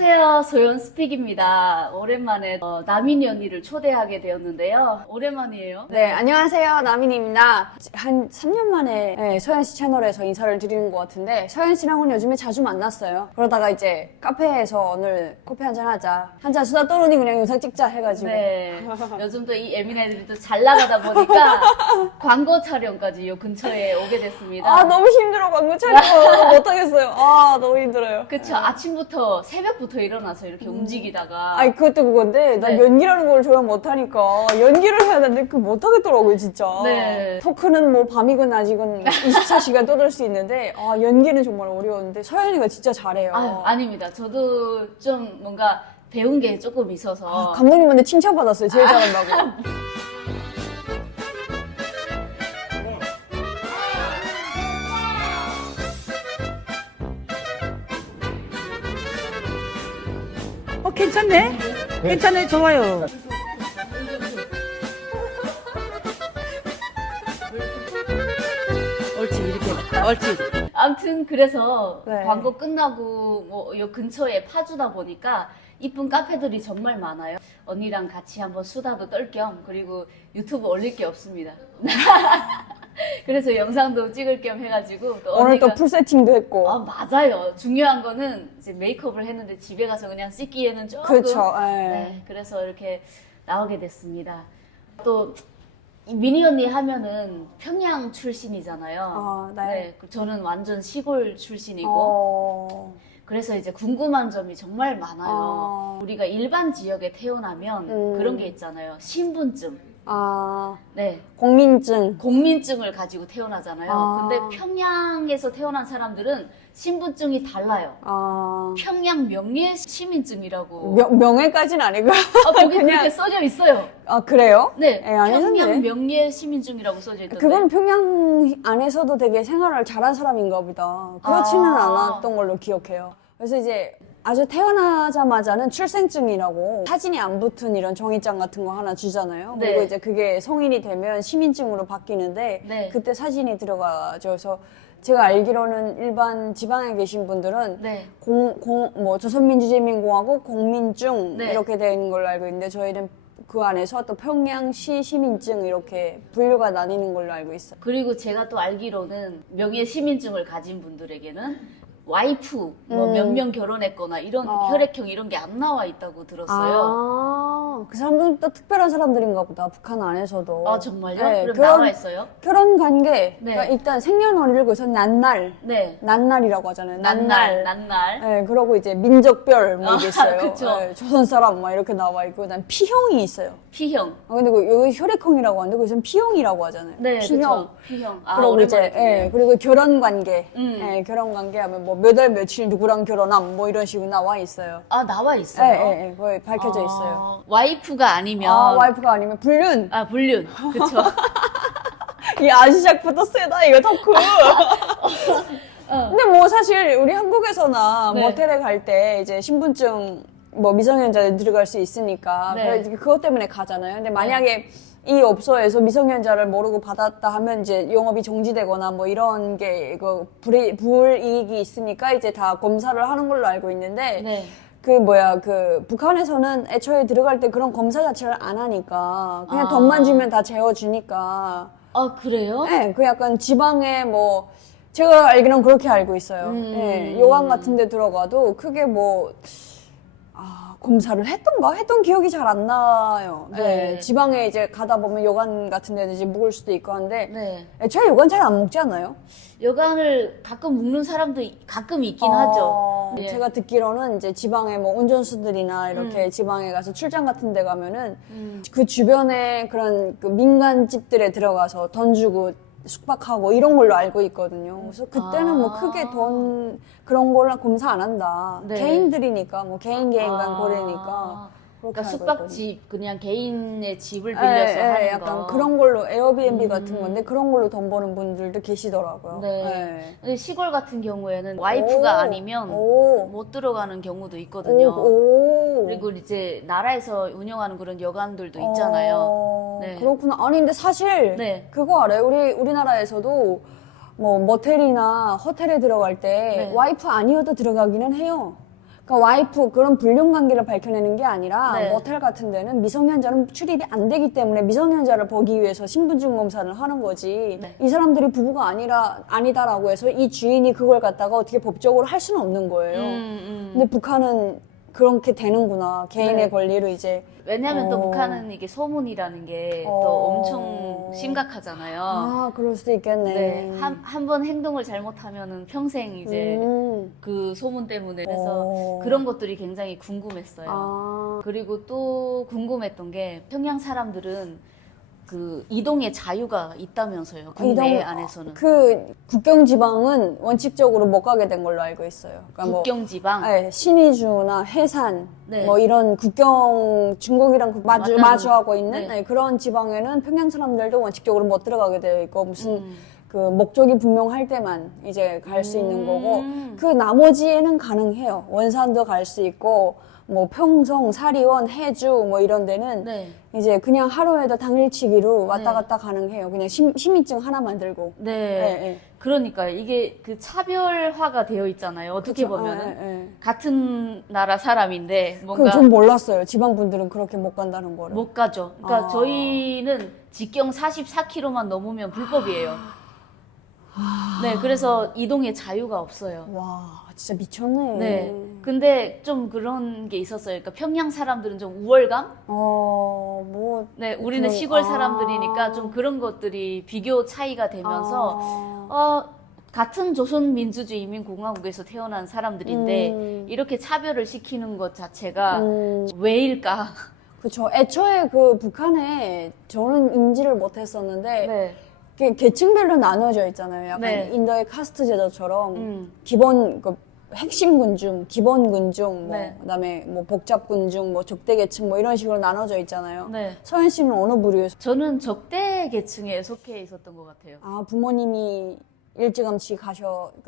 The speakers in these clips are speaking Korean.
안녕하세요. 소연스픽입니다. 오랜만에 나민이 언니를 초대하게 되었는데요. 오랜만이에요. 네, 안녕하세요. 나민입니다. 한 3년 만에 서현 씨 채널에서 인사를 드리는 것 같은데 서현 씨랑은 요즘에 자주 만났어요. 그러다가 이제 카페에서 오늘 커피 한잔 하자. 한잔 수다 떠르니 그냥 영상 찍자 해가지고. 네. 요즘도 이 예민 애들이 또 잘 나가다 보니까 광고 촬영까지 요 근처에 오게 됐습니다. 아, 너무 힘들어. 광고 촬영 못하겠어요. 아, 너무 힘들어요. 그쵸. 아침부터, 새벽부터 일어나서 이렇게 움직이다가. 아니, 그것도 그건데, 나 네. 연기라는 걸 저랑 못하니까, 연기를 해야 되는데, 그거 못하겠더라고요, 진짜. 네. 토크는 뭐, 밤이건 낮이건 24시간 떠들 수 있는데, 아, 연기는 정말 어려웠는데, 서현이가 진짜 잘해요. 아닙니다. 저도 좀 뭔가 배운 게 조금 있어서. 감독님한테 칭찬받았어요, 제일 잘한다고. 괜찮네? 괜찮네, 좋아요. 옳지, 이렇게. 옳지. 아무튼 그래서 네. 광고 끝나고 뭐 요 근처에 파주다 보니까 이쁜 카페들이 정말 많아요. 언니랑 같이 한번 수다도 떨 겸 그리고 유튜브 올릴 게 없습니다. 그래서 영상도 찍을 겸 해가지고 또 오늘 또 언니가 풀 세팅도 했고. 아 맞아요. 중요한 거는 이제 메이크업을 했는데 집에 가서 그냥 씻기에는 조금 그렇죠. 네, 그래서 이렇게 나오게 됐습니다. 또 이 미니 언니 하면은 평양 출신이잖아요. 아, 네. 저는 완전 시골 출신이고 어... 그래서 이제 궁금한 점이 정말 많아요. 아. 우리가 일반 지역에 태어나면 그런 게 있잖아요. 신분증. 아, 네. 공민증. 공민증을 가지고 태어나잖아요. 아. 근데 평양에서 태어난 사람들은 신분증이 달라요. 아, 평양 명예 시민증이라고. 명예까지는 아니고. 거기 그렇게 써져 있어요. 아, 그래요? 네. 안 평양 했는데. 명예 시민증이라고 써져 있던데. 그건 평양 안에서도 되게 생활을 잘한 사람인가 보다. 그렇지는 아. 않았던 걸로 기억해요. 그래서 이제 아주 태어나자마자는 출생증이라고 사진이 안 붙은 이런 종이장 같은 거 하나 주잖아요. 네. 그리고 이제 그게 성인이 되면 시민증으로 바뀌는데 네. 그때 사진이 들어가죠. 그래서 제가 알기로는 일반 지방에 계신 분들은 네. 뭐 조선민주주의인민공화국 공민증 네. 이렇게 되는 걸로 알고 있는데 저희는 그 안에서 또 평양시 시민증 이렇게 분류가 나뉘는 걸로 알고 있어요. 그리고 제가 또 알기로는 명예 시민증을 가진 분들에게는 와이프 뭐 몇 명 결혼했거나 이런 혈액형 이런 게 안 나와 있다고 들었어요. 아, 그 사람들은 또 특별한 사람들인가 보다. 북한 안에서도. 아, 정말요? 네, 그럼 나와 있어요? 결혼 관계. 네. 그러니까 일단 생년월일을 거기서 난날. 네. 난날이라고 하잖아요. 난날. 네, 그러고 이제 민족별 뭐 이게 있어요. 그쵸. 네, 조선 사람 막 이렇게 나와 있고, 그다음 P형이 있어요. P형. 근데 여기 혈액형이라고 하는데 거기서는 P형이라고 하잖아요. 네, P형. 그쵸. P형. 아, 그리고 이제 오랜만에 듣네요. 예, 그리고 결혼 관계. 음. 예, 결혼 관계 하면 뭐 몇 월 며칠 누구랑 결혼함 뭐 이런 식으로 나와 있어요. 아, 나와 예, 있어요? 예, 예, 거기 밝혀져 있어요. 와이프가 아니면. 아, 와이프가 아니면 불륜. 아, 불륜. 그쵸. 이 아시작부터 세다 이거 토크. 근데 뭐 사실 우리 한국에서나 네. 모텔에 갈 때 이제 신분증 뭐 미성년자들 들어갈 수 있으니까 네. 그것 때문에 가잖아요. 근데 만약에 이 업소에서 미성년자를 모르고 받았다 하면 이제 영업이 정지되거나 뭐 이런 게 이거 불이익이 있으니까 이제 다 검사를 하는 걸로 알고 있는데 네. 그 북한에서는 애초에 들어갈 때 그런 검사 자체를 안 하니까 그냥 돈만 주면 다 재워주니까 아, 그래요? 네, 그 약간 지방에 뭐 제가 알기로는 그렇게 알고 있어요. 네, 요강 같은 데 들어가도 크게 뭐 검사를 했던 기억이 잘 안 나요. 네, 네. 지방에 이제 가다 보면 요관 같은 데는 이제 묵을 수도 있고 한데 네. 애초에 요관 잘 안 묵지 않아요? 여간을 가끔 묵는 사람도 가끔 있긴 하죠. 예. 제가 듣기로는 이제 지방에 뭐 운전수들이나 이렇게 지방에 가서 출장 같은 데 가면은 그 주변에 그런 그 민간 집들에 들어가서 돈 주고 숙박하고 이런 걸로 알고 있거든요. 그래서 그때는 뭐 크게 돈 그런 걸로 검사 안 한다. 네. 개인들이니까 뭐 개인 간 거래니까. 그러니까 알고 숙박집 그냥 개인의 집을 빌려서 하는 약간 거. 그런 걸로 에어비앤비 같은 건데 그런 걸로 돈 버는 분들도 계시더라고요. 네. 근데 시골 같은 경우에는 와이프가 오. 아니면 오. 못 들어가는 경우도 있거든요. 오. 그리고 이제 나라에서 운영하는 그런 여관들도 있잖아요. 네. 그렇구나. 아니 근데 사실 네. 그거 알아요? 우리나라에서도 뭐 모텔이나 호텔에 들어갈 때 네. 와이프 아니어도 들어가기는 해요. 그러니까 와이프 그런 불륜 관계를 밝혀내는 게 아니라 네. 모텔 같은 데는 미성년자는 출입이 안 되기 때문에 미성년자를 보기 위해서 신분증 검사를 하는 거지. 네. 이 사람들이 부부가 아니다라고 해서 이 주인이 그걸 갖다가 어떻게 법적으로 할 수는 없는 거예요. 근데 북한은 그렇게 되는구나. 개인의 네. 권리로 이제. 왜냐하면 또 북한은 이게 소문이라는 게 또 엄청 심각하잖아요. 아, 그럴 수도 있겠네. 네, 한 번 행동을 잘못하면은 평생 이제 그 소문 때문에 그래서 그런 것들이 굉장히 궁금했어요. 아. 그리고 또 궁금했던 게 평양 사람들은 그 이동의 자유가 있다면서요. 국내 안에서는. 그 국경 지방은 원칙적으로 못 가게 된 걸로 알고 있어요. 그러니까 국경 지방. 네, 신의주나 해산, 네. 뭐 이런 국경 중국이랑 맞닿는- 마주하고 있는 네. 네, 그런 지방에는 평양 사람들도 원칙적으로 못 들어가게 되어 있고 무슨 그 목적이 분명할 때만 이제 갈 수 있는 거고 그 나머지에는 가능해요. 원산도 갈 수 있고 뭐 평성, 사리원, 해주 뭐 이런 데는 네. 이제 그냥 하루에도 당일치기로 왔다 네. 갔다 가능해요. 그냥 시민증 하나만 들고. 네. 네. 그러니까 이게 그 차별화가 되어 있잖아요. 어떻게 그쵸? 보면은. 네. 같은 나라 사람인데 뭔가 그좀 몰랐어요. 지방 분들은 그렇게 못 간다는 거를. 못 가죠. 그러니까 아. 저희는 직경 44km만 넘으면 불법이에요. 네, 그래서 이동의 자유가 없어요. 와, 진짜 미쳤네. 네. 근데 좀 그런 게 있었어요. 그러니까 평양 사람들은 좀 우월감? 뭐. 네, 우리는 그런- 시골 아. 사람들이니까 좀 그런 것들이 비교 차이가 되면서 같은 조선민주주의인민공화국에서 태어난 사람들인데 이렇게 차별을 시키는 것 자체가 왜일까? 그쵸. 애초에 그 북한에 저는 인지를 못 했었는데, 네. 계층별로 나눠져 있잖아요. 약간 네. 인도의 카스트 제도처럼 기본 그 핵심 군중, 기본 군중, 뭐 네. 그다음에 뭐 복잡 군중, 뭐 적대 계층 뭐 이런 식으로 나눠져 있잖아요. 네. 서현 씨는 어느 부류에 저는 적대 계층에 속해 있었던 것 같아요. 아, 부모님이 일찌감치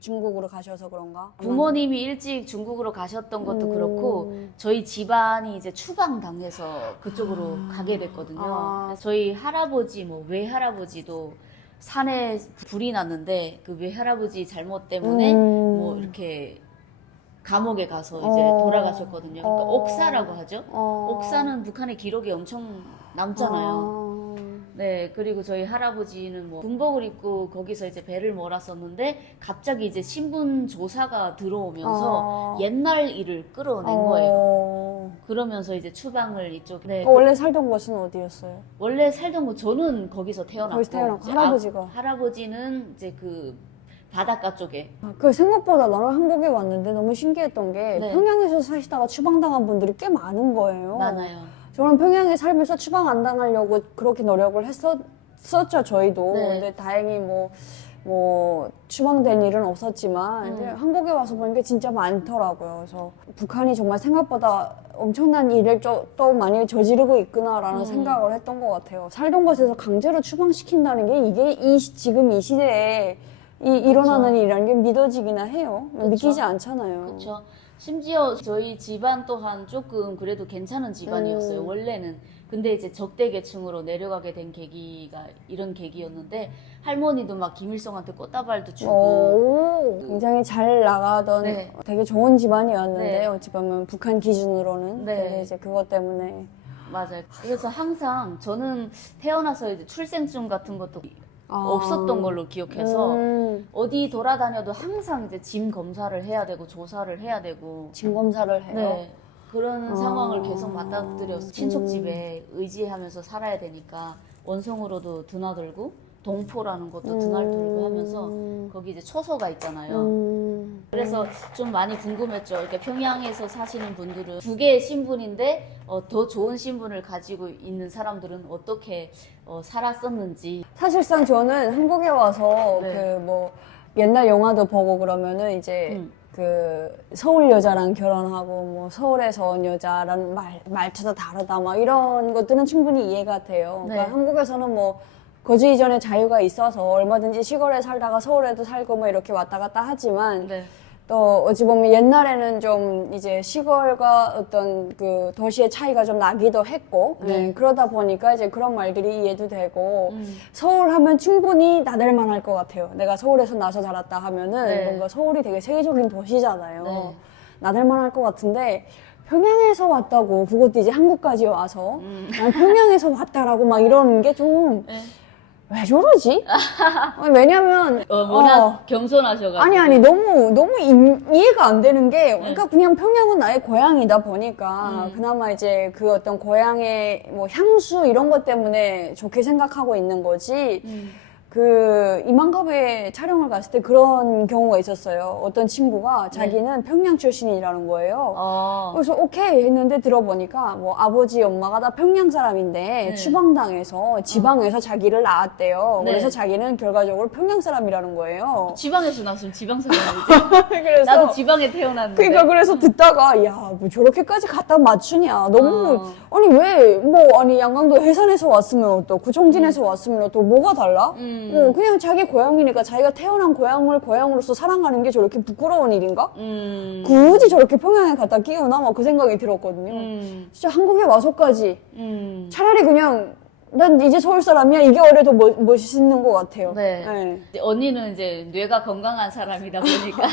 중국으로 가셔서 그런가? 부모님이 일찍 중국으로 가셨던 것도 그렇고 저희 집안이 이제 추방당해서 그쪽으로 가게 됐거든요. 그래서 저희 할아버지 뭐 외할아버지도 산에 불이 났는데 그 외할아버지 잘못 때문에 뭐 이렇게 감옥에 가서 이제 돌아가셨거든요. 그러니까 옥사라고 하죠. 옥사는 북한의 기록이 엄청 남잖아요. 네, 그리고 저희 할아버지는 뭐 군복을 입고 거기서 이제 배를 몰았었는데 갑자기 이제 신분 조사가 들어오면서 옛날 일을 끌어낸 거예요. 그러면서 이제 추방을 이쪽. 네, 원래 살던 곳은 어디였어요? 원래 살던 곳 저는 거기서 태어났고 거기서 태어났고, 이제 할아버지가? 할아버지는 이제 그 바닷가 쪽에. 그 생각보다 나는 한국에 왔는데 너무 신기했던 게 네. 평양에서 사시다가 추방당한 분들이 꽤 많은 거예요. 많아요. 저는 평양에 살면서 추방 안 당하려고 그렇게 노력을 했었죠, 저희도. 네. 근데 다행히 뭐 추방된 일은 없었지만 이제 한국에 와서 보니까 진짜 많더라고요. 그래서 북한이 정말 생각보다 엄청난 일을 또 많이 저지르고 있구나라는 생각을 했던 것 같아요. 살던 곳에서 강제로 추방시킨다는 게 이게 지금 이 시대에 일어나는 일이라는 게 믿어지기나 해요. 믿기지 않잖아요. 그렇죠. 심지어 저희 집안 또한 조금 그래도 괜찮은 집안이었어요. 원래는. 근데 이제 적대 계층으로 내려가게 된 계기가 이런 계기였는데 할머니도 막 김일성한테 꽃다발도 주고 오, 굉장히 잘 나가던 네. 되게 좋은 집안이었는데 네. 어찌 보면 북한 기준으로는 네. 근데 이제 그것 때문에 맞아요. 그래서 항상 저는 태어나서 이제 출생증 같은 것도 아. 없었던 걸로 기억해서 어디 돌아다녀도 항상 이제 짐 검사를 해야 되고 조사를 해야 되고 진 검사를 해요. 네. 그런 상황을 계속 맞닥뜨려서 친척 집에 의지하면서 살아야 되니까 원성으로도 드나들고 동포라는 것도 드나들고 하면서 거기 이제 초소가 있잖아요. 그래서 좀 많이 궁금했죠. 그러니까 평양에서 사시는 분들은 두 개의 신분인데 더 좋은 신분을 가지고 있는 사람들은 어떻게 살았었는지. 사실상 저는 한국에 와서 네. 그 뭐 옛날 영화도 보고 그러면은 이제 그 서울 여자랑 결혼하고 뭐 서울에서 온 여자라는 말투도 다르다 막 이런 것들은 충분히 이해가 돼요. 네. 그러니까 한국에서는 뭐 거주 이전에 자유가 있어서 얼마든지 시골에 살다가 서울에도 살고 뭐 이렇게 왔다 갔다 하지만 네. 또 어찌 보면 옛날에는 좀 이제 시골과 어떤 그 도시의 차이가 좀 나기도 했고 네. 그러다 보니까 이제 그런 말들이 이해도 되고 서울 하면 충분히 나댈만 할 것 같아요. 내가 서울에서 나서 자랐다 하면은 네. 뭔가 서울이 되게 세계적인 도시잖아요. 네. 나댈만 할 것 같은데 평양에서 왔다고 그것도 이제 한국까지 와서 난 평양에서 왔다라고 막 이러는 게 좀 왜 저러지? 왜냐면 워낙 겸손하셔가지고. 아니 너무 이해가 안 되는 게 그러니까 그냥 평양은 나의 고향이다 보니까 그나마 이제 그 어떤 고향의 뭐 향수 이런 것 때문에 좋게 생각하고 있는 거지. 그 이만갑에 촬영을 갔을 때 그런 경우가 있었어요. 어떤 친구가 자기는 평양 출신이라는 거예요. 그래서 오케이 했는데 들어보니까 뭐 아버지 엄마가 다 평양 사람인데 추방당해서 지방에서 자기를 낳았대요. 네. 그래서 자기는 결과적으로 평양 사람이라는 거예요. 지방에서 나왔으면 지방 사람이지. 그래서 나도 지방에 태어났는데. 그러니까 그래서 듣다가 야 뭐 저렇게까지 갖다 맞추냐 너무 아니 왜 뭐 아니 양강도 해산에서 왔으면 어떻고 청진에서 왔으면 어떻고 뭐가 달라? 그냥 자기 고향이니까 자기가 태어난 고향을 고향으로서 사랑하는 게 저렇게 부끄러운 일인가? 굳이 저렇게 평양에 갖다 끼우나? 막 그 생각이 들었거든요. 진짜 한국에 와서까지 차라리 그냥 난 이제 서울 사람이야 이게 오히려 더 멋있는 것 같아요. 네. 이제 언니는 이제 뇌가 건강한 사람이다 보니까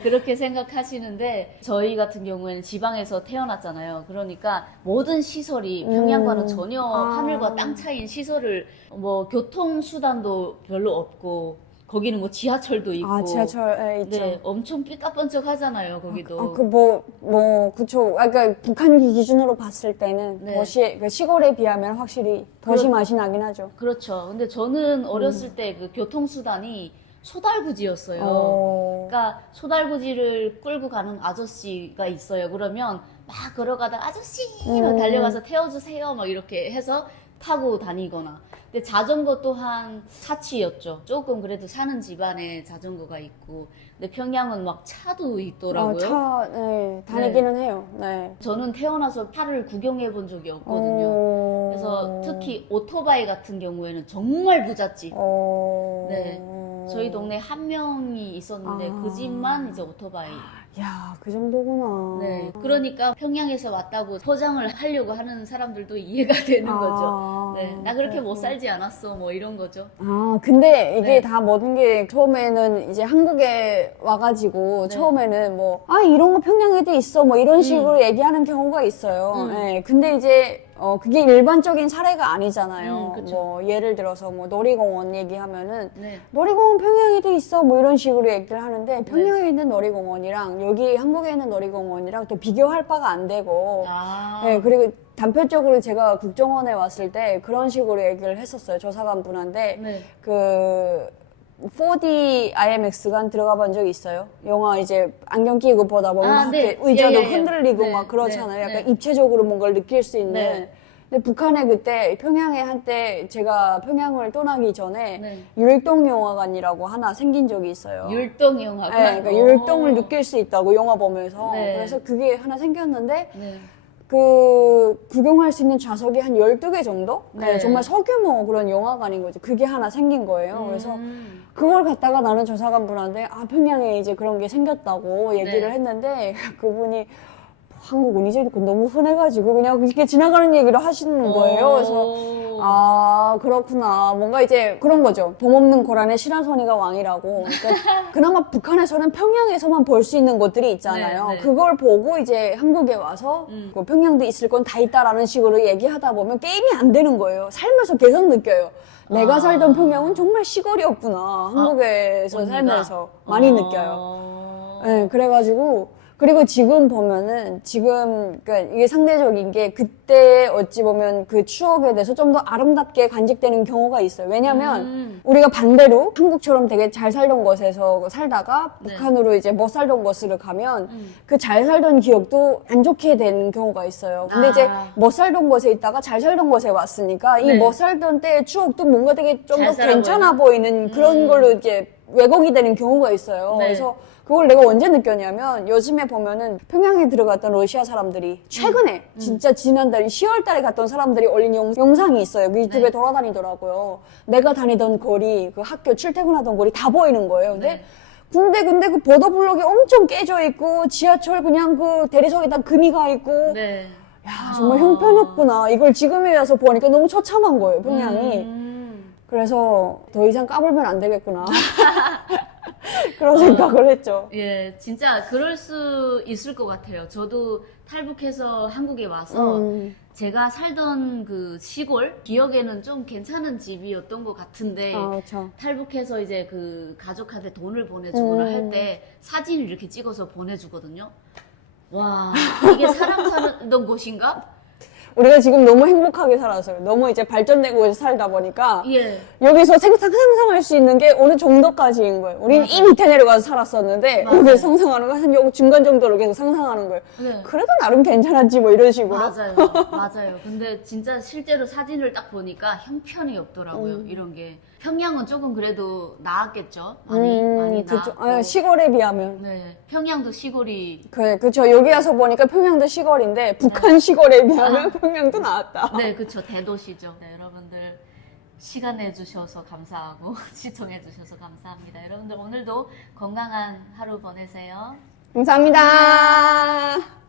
그렇게 생각하시는데 저희 같은 경우에는 지방에서 태어났잖아요. 그러니까 모든 시설이 평양과는 전혀 하늘과 땅 차이인 시설을 뭐 교통수단도 별로 없고 거기는 뭐 지하철도 있고 지하철에 있죠. 네, 엄청 삐까뻔쩍 하잖아요. 거기도. 그쵸. 그러니까 북한기 기준으로 봤을 때는 네. 그 시골에 비하면 확실히 더시 맛이 나긴 하죠. 그렇죠. 근데 저는 어렸을 때 그 교통수단이 소달구지였어요. 그러니까 소달구지를 끌고 가는 아저씨가 있어요. 그러면 막 걸어가다가 아저씨! 막 달려가서 태워주세요. 막 이렇게 해서 타고 다니거나. 근데 자전거 또한 사치였죠. 조금 그래도 사는 집안에 자전거가 있고. 근데 평양은 막 차도 있더라고요. 다니기는 해요. 네. 저는 태어나서 차를 구경해 본 적이 없거든요. 그래서 특히 오토바이 같은 경우에는 정말 부잣집. 네. 저희 동네 한 명이 있었는데 그 집만 이제 오토바이. 야, 그 정도구나. 네. 그러니까 평양에서 왔다고 포장을 하려고 하는 사람들도 이해가 되는 거죠. 네. 나 그렇게 못 살지 않았어. 뭐 이런 거죠. 근데 이게 네. 다 모든 게 처음에는 이제 한국에 와가지고 처음에는 뭐, 이런 거 평양에도 있어. 뭐 이런 식으로 얘기하는 경우가 있어요. 네. 근데 이제 그게 일반적인 사례가 아니잖아요. 그쵸. 뭐 예를 들어서 뭐 놀이공원 얘기하면은 네. 놀이공원 평양에도 있어 뭐 이런 식으로 얘기를 하는데 평양에 있는 놀이공원이랑 여기 한국에 있는 놀이공원이랑 또 비교할 바가 안 되고 네, 그리고 단편적으로 제가 국정원에 왔을 때 그런 식으로 얘기를 했었어요. 조사관 분한테 네. 그 4D IMAX관 들어가 본 적이 있어요. 영화 이제 안경 끼고 보다 보면 막 네. 이렇게 의자도 예. 흔들리고 네. 막 그렇잖아요. 네. 약간 입체적으로 뭔가를 느낄 수 있는. 네. 근데 북한에 그때 평양에 한때 제가 평양을 떠나기 전에 네. 율동 영화관이라고 하나 생긴 적이 있어요. 율동 영화관. 네, 그러니까 율동을 느낄 수 있다고 영화 보면서. 네. 그래서 그게 하나 생겼는데 네. 그 구경할 수 있는 좌석이 한 12개 정도? 네. 정말 소규모 그런 영화관인 거죠. 그게 하나 생긴 거예요. 그래서 그걸 갖다가 나는 조사관 분한테 평양에 이제 그런 게 생겼다고 얘기를 네. 했는데 그분이 한국은 이제 너무 흔해가지고 그냥 이렇게 지나가는 얘기를 하시는 거예요. 그래서 그렇구나. 뭔가 이제 그런 거죠. 돔 없는 고란에 시라소니가 왕이라고. 그러니까 그나마 북한에서는 평양에서만 볼 수 있는 곳들이 있잖아요. 네, 네. 그걸 보고 이제 한국에 와서 뭐 평양도 있을 건 다 있다라는 식으로 얘기하다 보면 게임이 안 되는 거예요. 살면서 계속 느껴요. 내가 살던 평양은 정말 시골이었구나. 한국에서 언니가? 살면서 많이 느껴요. 네, 그래가지고 그리고 지금 보면은 그러니까 이게 상대적인 게 그때 어찌 보면 그 추억에 대해서 좀 더 아름답게 간직되는 경우가 있어요. 왜냐면 우리가 반대로 한국처럼 되게 잘 살던 곳에서 살다가 북한으로 이제 못 살던 곳으로 가면 그 잘 살던 기억도 안 좋게 되는 경우가 있어요. 근데 이제 못 살던 곳에 있다가 잘 살던 곳에 왔으니까 이 못 살던 때의 추억도 뭔가 되게 좀 더 잘 살아 괜찮아 보이는 그런 걸로 이제 왜곡이 되는 경우가 있어요. 네. 그래서 그걸 내가 언제 느꼈냐면 요즘에 보면은 평양에 들어갔던 러시아 사람들이 최근에 진짜 지난달 10월 달에 갔던 사람들이 올린 영상이 있어요. 그 유튜브에 돌아다니더라고요. 내가 다니던 거리, 그 학교 출퇴근하던 거리 다 보이는 거예요. 근데 근데 그 보도블록이 엄청 깨져 있고 지하철 그냥 그 대리석에다 금이 가 있고 네. 야 정말 형편없구나. 이걸 지금에 와서 보니까 너무 처참한 거예요. 평양이. 그래서 더 이상 까불면 안 되겠구나. 그런 생각을 했죠. 예, 진짜 그럴 수 있을 것 같아요. 저도 탈북해서 한국에 와서 제가 살던 그 시골 기억에는 좀 괜찮은 집이었던 것 같은데 그렇죠. 탈북해서 이제 그 가족한테 돈을 보내주거나 할 때 사진을 이렇게 찍어서 보내주거든요. 와, 이게 사람 사는 곳인가? 우리가 지금 너무 행복하게 살아서요. 너무 이제 발전되고 살다 보니까 예. 여기서 상상할 수 있는 게 어느 정도까지인 거예요. 우리는 이 밑에 내려가서 살았었는데 맞아요. 여기 상상하는 거 한 여기 중간 정도로 계속 상상하는 거예요. 네. 그래도 나름 괜찮았지 뭐 이런 식으로. 맞아요. 맞아요. 근데 진짜 실제로 사진을 딱 보니까 형편이 없더라고요. 이런 게. 평양은 조금 그래도 나았겠죠? 많이 그쵸. 나았고. 시골에 비하면. 네. 평양도 시골이. 그쵸. 여기 와서 보니까 평양도 시골인데 북한 시골에 비하면 평양도 나았다. 네, 그쵸. 대도시죠. 네, 여러분들 시간 내주셔서 감사하고 시청해주셔서 감사합니다. 여러분들 오늘도 건강한 하루 보내세요. 감사합니다.